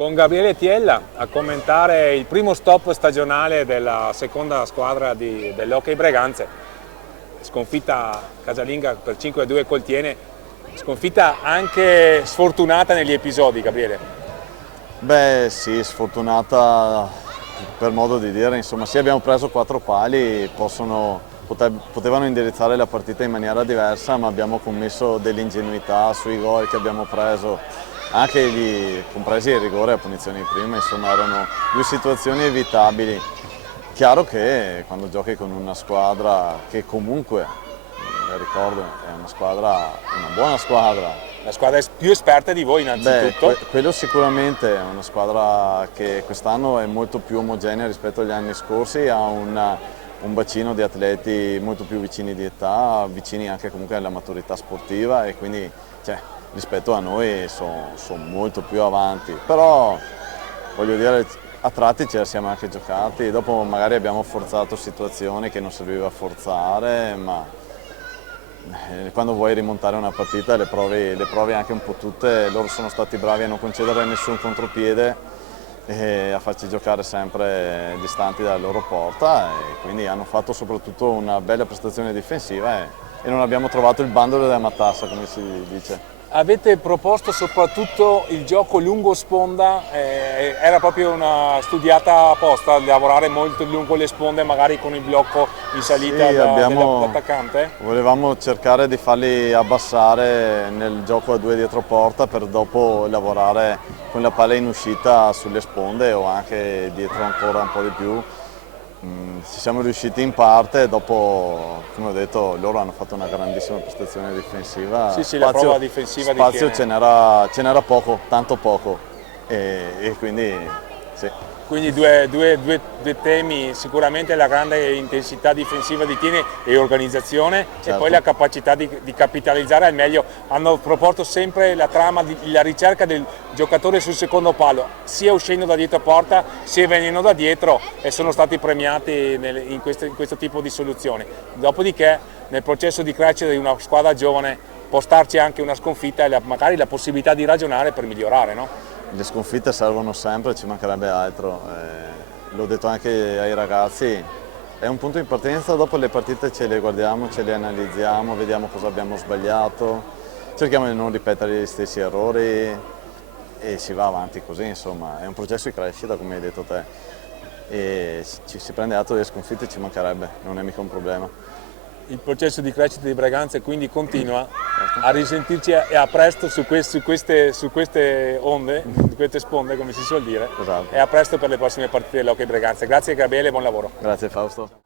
con Gabriele Tiella a commentare il primo stop stagionale della seconda squadra dell'Hockey Breganze. Sconfitta casalinga per 5-2 col Tiene, sconfitta anche sfortunata negli episodi, Gabriele. Beh sì, sfortunata per modo di dire, insomma sì, abbiamo preso 4 pali, potevano indirizzare la partita in maniera diversa, ma abbiamo commesso dell'ingenuità sui gol che abbiamo preso, anche compresi il rigore e la punizione di prima, insomma erano due situazioni evitabili. Chiaro che quando giochi con una squadra che comunque, ricordo, è una buona squadra. La squadra è più esperta di voi innanzitutto. Beh, quello sicuramente, è una squadra che quest'anno è molto più omogenea rispetto agli anni scorsi, ha un bacino di atleti molto più vicini di età, vicini anche comunque alla maturità sportiva e quindi rispetto a noi sono molto più avanti. Però voglio dire, a tratti ce la siamo anche giocati, dopo magari abbiamo forzato situazioni che non serviva forzare, ma quando vuoi rimontare una partita le provi anche un po' tutte. Loro sono stati bravi a non concedere nessun contropiede e a farci giocare sempre distanti dalla loro porta, e quindi hanno fatto soprattutto una bella prestazione difensiva e non abbiamo trovato il bandolo della matassa, come si dice. Avete proposto soprattutto il gioco lungo sponda, era proprio una studiata apposta, lavorare molto lungo le sponde, magari con il blocco in salita Sì, dell'attaccante? Volevamo cercare di farli abbassare nel gioco a 2 dietro porta per dopo lavorare con la palla in uscita sulle sponde o anche dietro ancora un po' di più. Ci siamo riusciti in parte, dopo, come ho detto, loro hanno fatto una grandissima prestazione difensiva. Sì, la prova difensiva spazio di Tiene. ce n'era poco, tanto poco, e quindi sì. Quindi due temi, sicuramente la grande intensità difensiva di Tiene e organizzazione, Certo. E poi la capacità di capitalizzare al meglio. Hanno proposto sempre la trama, la ricerca del giocatore sul secondo palo, sia uscendo da dietro porta sia venendo da dietro, e sono stati premiati in questo tipo di soluzioni. Dopodiché nel processo di crescita di una squadra giovane può starci anche una sconfitta e magari la possibilità di ragionare per migliorare, no? Le sconfitte servono sempre, ci mancherebbe altro. L'ho detto anche ai ragazzi, è un punto di partenza, dopo le partite ce le guardiamo, ce le analizziamo, vediamo cosa abbiamo sbagliato, cerchiamo di non ripetere gli stessi errori e si va avanti così, insomma, è un processo di crescita come hai detto te, e ci si prende atto delle sconfitte, ci mancherebbe, non è mica un problema. Il processo di crescita di Breganze quindi continua. A risentirci e a presto su queste onde, su queste sponde, come si suol dire. Esatto. E a presto per le prossime partite dell'Hockey Breganze. Grazie Gabriele, buon lavoro. Grazie Fausto.